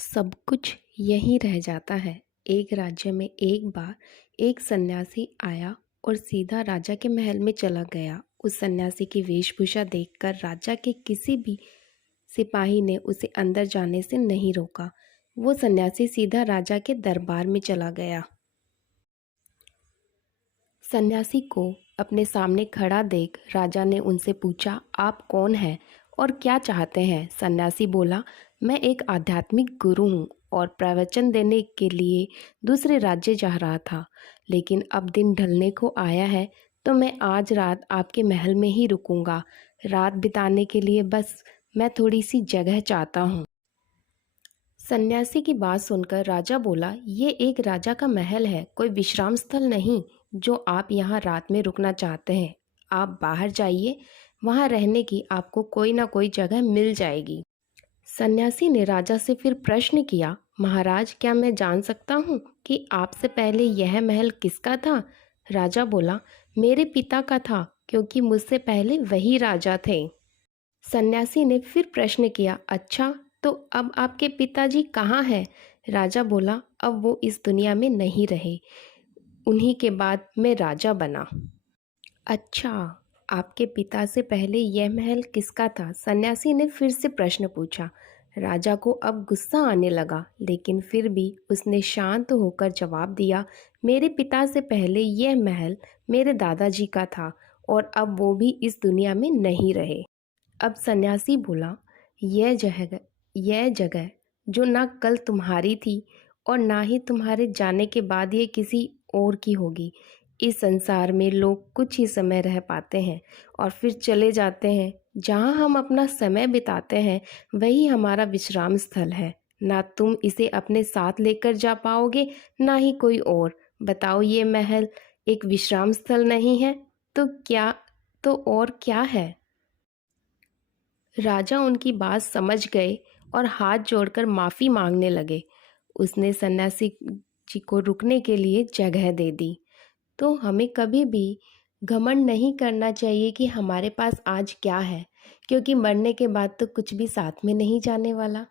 सब कुछ यहीं रह जाता है। एक राज्य में एक बार एक सन्यासी आया और सीधा राजा के महल में चला गया। उस सन्यासी की वेशभूषा देखकर राजा के किसी भी सिपाही ने उसे अंदर जाने से नहीं रोका। वो सन्यासी सीधा राजा के दरबार में चला गया। सन्यासी को अपने सामने खड़ा देख राजा ने उनसे पूछा, आप कौन हैं और क्या चाहते हैं? सन्यासी बोला, मैं एक आध्यात्मिक गुरु हूँ और प्रवचन देने के लिए दूसरे राज्य जा रहा था, लेकिन अब दिन ढलने को आया है तो मैं आज रात आपके महल में ही रुकूंगा। रात बिताने के लिए बस मैं थोड़ी सी जगह चाहता हूँ। सन्यासी की बात सुनकर राजा बोला, ये एक राजा का महल है, कोई विश्राम स्थल नहीं जो आप यहाँ रात में रुकना चाहते हैं। आप बाहर जाइए, वहाँ रहने की आपको कोई ना कोई जगह मिल जाएगी। सन्यासी ने राजा से फिर प्रश्न किया, महाराज क्या मैं जान सकता हूँ कि आपसे पहले यह महल किसका था? राजा बोला, मेरे पिता का था, क्योंकि मुझसे पहले वही राजा थे। सन्यासी ने फिर प्रश्न किया, अच्छा तो अब आपके पिताजी कहाँ हैं? राजा बोला, अब वो इस दुनिया में नहीं रहे, उन्हीं के बाद मैं राजा बना। अच्छा, आपके पिता से पहले यह महल किसका था? सन्यासी ने फिर से प्रश्न पूछा। राजा को अब गुस्सा आने लगा, लेकिन फिर भी उसने शांत होकर जवाब दिया, मेरे पिता से पहले यह महल मेरे दादाजी का था और अब वो भी इस दुनिया में नहीं रहे। अब सन्यासी बोला, यह जगह जो ना कल तुम्हारी थी और ना ही तुम्हारे जाने के बाद ये किसी और की होगी। इस संसार में लोग कुछ ही समय रह पाते हैं और फिर चले जाते हैं। जहाँ हम अपना समय बिताते हैं वही हमारा विश्राम स्थल है। ना तुम इसे अपने साथ लेकर जा पाओगे, ना ही कोई और। बताओ, ये महल एक विश्राम स्थल नहीं है तो क्या, तो और क्या है? राजा उनकी बात समझ गए और हाथ जोड़कर माफ़ी मांगने लगे। उसने सन्यासी जी को रुकने के लिए जगह दे दी। तो हमें कभी भी घमंड नहीं करना चाहिए कि हमारे पास आज क्या है, क्योंकि मरने के बाद तो कुछ भी साथ में नहीं जाने वाला।